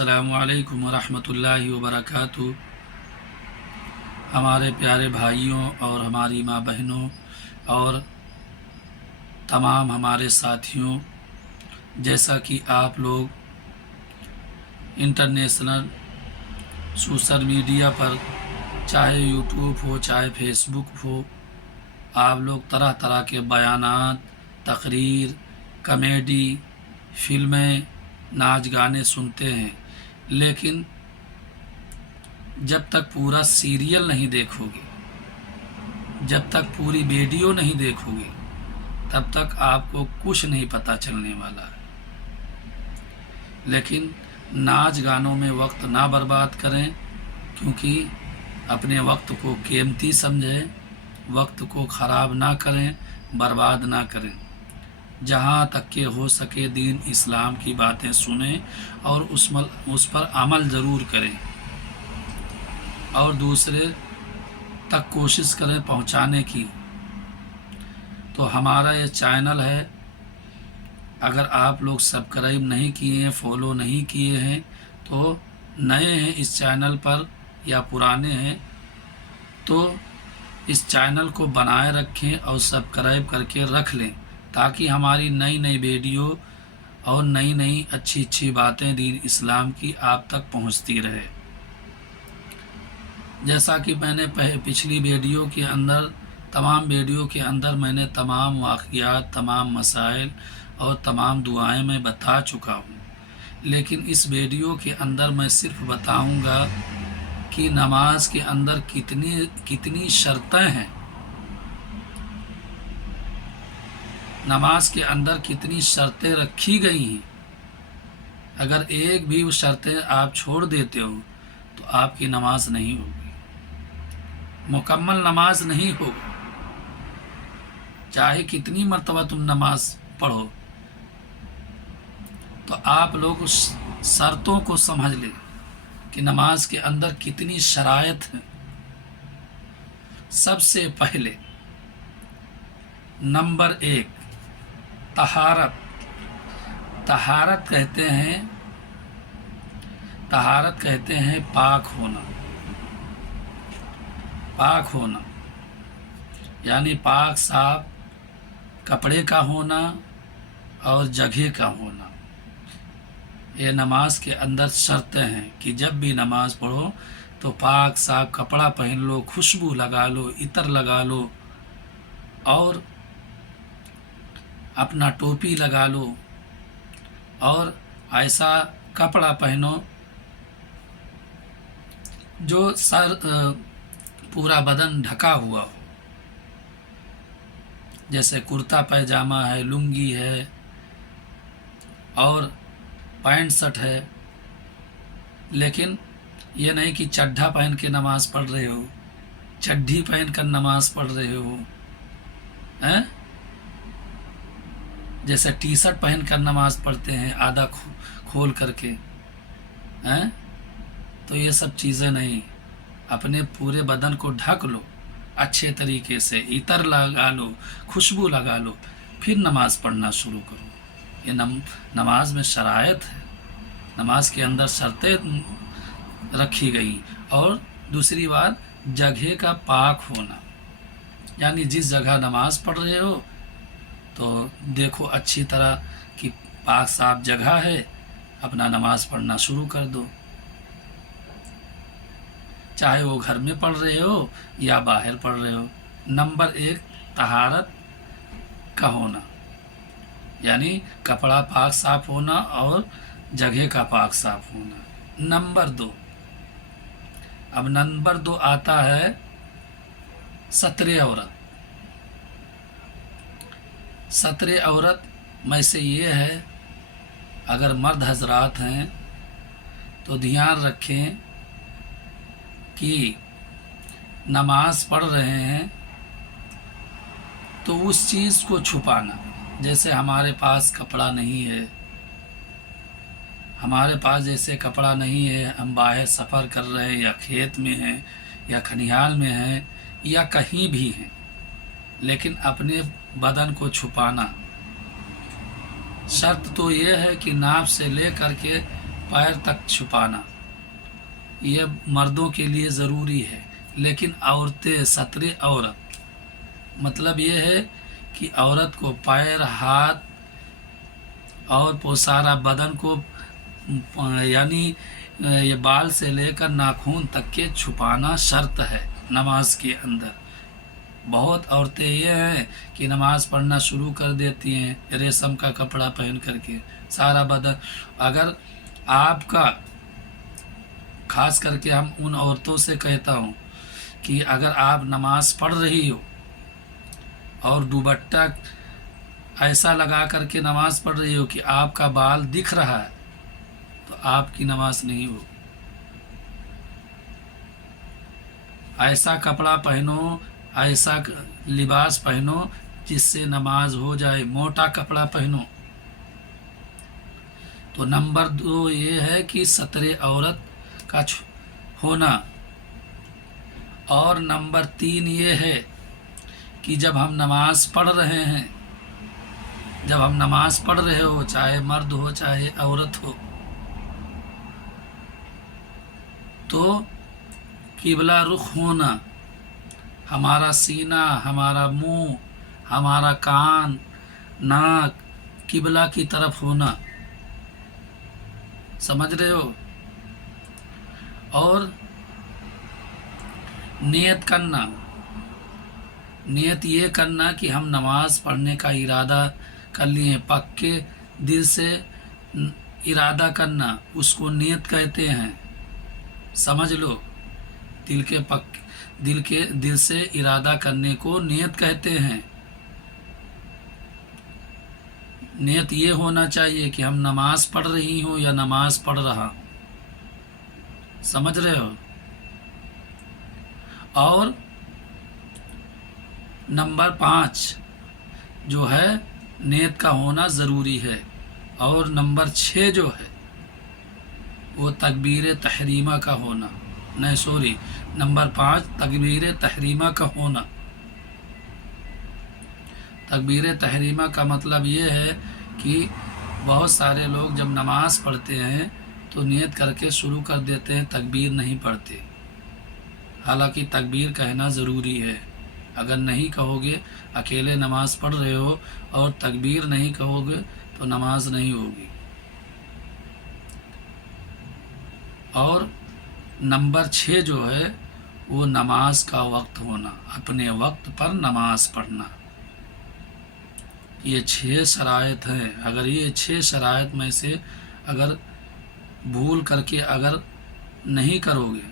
अस्सलामु अलैकुम वरहमतुल्लाहि वबरकातुहू। हमारे प्यारे भाइयों और हमारी माँ बहनों और तमाम हमारे साथियों, जैसा कि आप लोग इंटरनेशनल सोशल मीडिया पर, चाहे यूट्यूब हो चाहे फेसबुक हो, आप लोग तरह तरह के बयानात, तकरीर, कॉमेडी, फिल्में, नाच गाने सुनते हैं, लेकिन जब तक पूरा सीरियल नहीं देखोगे, जब तक पूरी वीडियो नहीं देखोगे, तब तक आपको कुछ नहीं पता चलने वाला है। लेकिन नाच गानों में वक्त ना बर्बाद करें, क्योंकि अपने वक्त को कीमती समझें, वक्त को ख़राब ना करें, बर्बाद ना करें। जहाँ तक के हो सके दीन इस्लाम की बातें सुनें और उस पर अमल ज़रूर करें और दूसरे तक कोशिश करें पहुँचाने की। तो हमारा ये चैनल है, अगर आप लोग सब्सक्राइब नहीं किए हैं, फॉलो नहीं किए हैं, तो नए हैं इस चैनल पर या पुराने हैं, तो इस चैनल को बनाए रखें और सब्सक्राइब करके रख लें, ताकि हमारी नई नई वीडियो और नई नई अच्छी अच्छी बातें दीन इस्लाम की आप तक पहुंचती रहे। जैसा कि मैंने पिछली वीडियो के अंदर, तमाम वीडियो के अंदर मैंने तमाम वाक़ियात, तमाम मसाइल और तमाम दुआएं मैं बता चुका हूँ, लेकिन इस वीडियो के अंदर मैं सिर्फ बताऊँगा कि नमाज के अंदर कितनी शर्तें हैं, नमाज के अंदर कितनी शर्तें रखी गई हैं। अगर एक भी वो शर्तें आप छोड़ देते हो तो आपकी नमाज नहीं होगी, मुकम्मल नमाज नहीं होगी। चाहे कितनी मर्तबा तुम नमाज पढ़ो, तो आप लोग उस शर्तों को समझ लें कि नमाज के अंदर कितनी शराइत है। सबसे पहले नंबर 1 तहारत। तहारत कहते हैं पाक होना। पाक होना यानी पाक साफ कपड़े का होना और जगह का होना। ये नमाज के अंदर शर्तें हैं कि जब भी नमाज पढ़ो तो पाक साफ कपड़ा पहन लो, खुशबू लगा लो, इतर लगा लो और अपना टोपी लगा लो और ऐसा कपड़ा पहनो जो सर पूरा बदन ढका हुआ हो, जैसे कुर्ता पैजामा है, लुंगी है और पैंट शर्ट है। लेकिन ये नहीं कि चड्ढा पहन के नमाज पढ़ रहे हो, चड्ढी पहन कर नमाज पढ़ रहे हो, हैं? जैसे टी शर्ट पहन कर नमाज पढ़ते हैं आधा खोल करके, हैं? तो ये सब चीज़ें नहीं। अपने पूरे बदन को ढक लो अच्छे तरीके से, इतर लगा लो, खुशबू लगा लो, फिर नमाज पढ़ना शुरू करो। ये नमाज में शराइत है, नमाज के अंदर शर्तें रखी गई। और दूसरी बात, जगह का पाक होना, यानी जिस जगह नमाज पढ़ रहे हो तो देखो अच्छी तरह कि पाक साफ जगह है, अपना नमाज पढ़ना शुरू कर दो, चाहे वो घर में पढ़ रहे हो या बाहर पढ़ रहे हो। नंबर 1 तहारत का होना, यानी कपड़ा पाक साफ होना और जगह का पाक साफ होना। नंबर 2, अब नंबर 2 आता है सत्रे औरत। सत्रे औरत में से ये है, अगर मर्द हजरात हैं तो ध्यान रखें कि नमाज पढ़ रहे हैं तो उस चीज़ को छुपाना। जैसे हमारे पास कपड़ा नहीं है, हमारे पास जैसे कपड़ा नहीं है, हम बाहर सफ़र कर रहे हैं या खेत में हैं या खनिहाल में हैं या कहीं भी हैं, लेकिन अपने बदन को छुपाना। शर्त तो ये है कि नाप से ले करके پیر تک چھپانا یہ مردوں کے لیے ضروری ہے، لیکن عورتیں ستر عورت مطلب یہ ہے کہ عورت کو پیر، ہاتھ اور سارا بدن کو یعنی یہ بال سے لے کر ناخن تک کے چھپانا شرط ہے نماز کے اندر۔ بہت عورتیں یہ ہیں کہ نماز پڑھنا شروع کر دیتی ہیں ریشم کا کپڑا پہن کر کے سارا بدن۔ اگر آپ کا خاص کر کے ہم ان عورتوں سے کہتا ہوں کہ اگر آپ نماز پڑھ رہی ہو اور دوپٹہ ایسا لگا کر کے نماز پڑھ رہی ہو کہ آپ کا بال دکھ رہا ہے تو آپ کی نماز نہیں ہو۔ ایسا کپڑا پہنو، ایسا لباس پہنو جس سے نماز ہو جائے، موٹا کپڑا پہنو۔ تو نمبر 2 یہ ہے کہ ستر عورت کا ہونا، اور نمبر 3 یہ ہے کہ جب ہم نماز پڑھ رہے ہیں، جب ہم نماز پڑھ رہے ہو، چاہے مرد ہو چاہے عورت ہو، تو قبلہ رخ ہونا، ہمارا سینہ، ہمارا منہ، ہمارا کان، ناک قبلہ کی طرف ہونا، سمجھ رہے ہو؟ اور نیت کرنا، نیت یہ کرنا کہ ہم نماز پڑھنے کا ارادہ کر لیے، پکے دل سے ارادہ کرنا، اس کو نیت کہتے ہیں، سمجھ لو۔ دل سے ارادہ کرنے کو نیت کہتے ہیں۔ نیت یہ ہونا چاہیے کہ ہم نماز پڑھ رہی ہوں یا نماز پڑھ رہا ہوں، سمجھ رہے ہو؟ اور نمبر 5 جو ہے نیت کا ہونا ضروری ہے، اور نمبر 6 جو ہے وہ تکبیر تحریمہ کا ہونا، نمبر 5 تکبیر تحریمہ کا ہونا۔ تکبیر تحریمہ کا مطلب یہ ہے کہ بہت سارے لوگ جب نماز پڑھتے ہیں تو نیت کر کے شروع کر دیتے ہیں، تکبیر نہیں پڑھتے، حالانکہ تکبیر کہنا ضروری ہے۔ اگر نہیں کہو گے، اکیلے نماز پڑھ رہے ہو اور تکبیر نہیں کہو گے تو نماز نہیں ہوگی۔ اور نمبر 6 جو ہے وہ نماز کا وقت ہونا، اپنے وقت پر نماز پڑھنا۔ یہ 6 شرائط ہیں، اگر یہ 6 شرائط میں سے اگر بھول کر کے اگر نہیں کرو گے،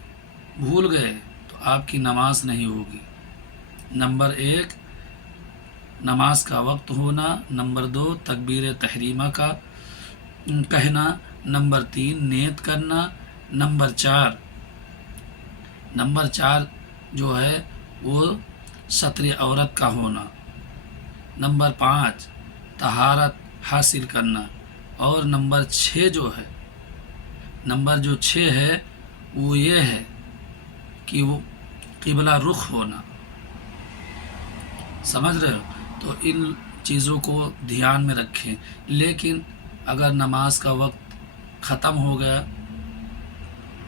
بھول گئے تو آپ کی نماز نہیں ہوگی۔ نمبر 1 نماز کا وقت ہونا، نمبر 2 تکبیر تحریمہ کا کہنا، نمبر 3 نیت کرنا، نمبر 4 جو ہے وہ ستر عورت کا ہونا، نمبر 5 طہارت حاصل کرنا، اور نمبر 6 جو ہے، نمبر جو 6 ہے وہ یہ ہے کہ وہ قبلہ رخ ہونا، سمجھ رہے ہو؟ تو ان چیزوں کو دھیان میں رکھیں۔ لیکن اگر نماز کا وقت ختم ہو گیا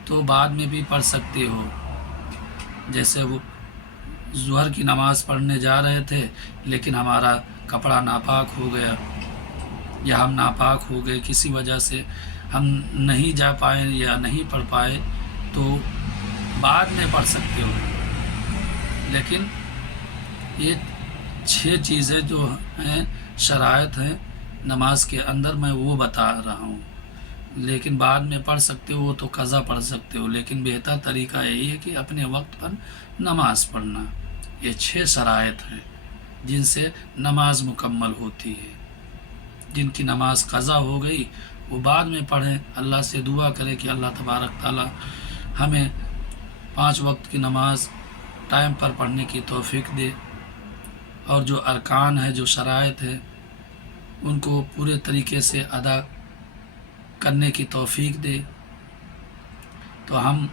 تو بعد میں بھی پڑھ سکتے ہو، جیسے وہ ظہر کی نماز پڑھنے جا رہے تھے لیکن ہمارا کپڑا ناپاک ہو گیا یا ہم ناپاک ہو گئے، کسی وجہ سے ہم نہیں جا پائے یا نہیں پڑھ پائے تو بعد میں پڑھ سکتے ہو۔ لیکن یہ 6 چیزیں جو ہیں، شرائط ہیں نماز کے اندر، میں وہ بتا رہا ہوں۔ لیکن بعد میں پڑھ سکتے ہو تو قضا پڑھ سکتے ہو، لیکن بہتر طریقہ یہی ہے کہ اپنے وقت پر نماز پڑھنا۔ یہ 6 شرائط ہیں جن سے نماز مکمل ہوتی ہے۔ جن کی نماز قضا ہو گئی وہ بعد میں پڑھیں، اللہ سے دعا کریں کہ اللہ تبارک تعالی ہمیں 5 وقت کی نماز ٹائم پر پڑھنے کی توفیق دے، اور جو ارکان ہے، جو شرائط ہے، ان کو پورے طریقے سے ادا کرنے کی توفیق دے۔ تو ہم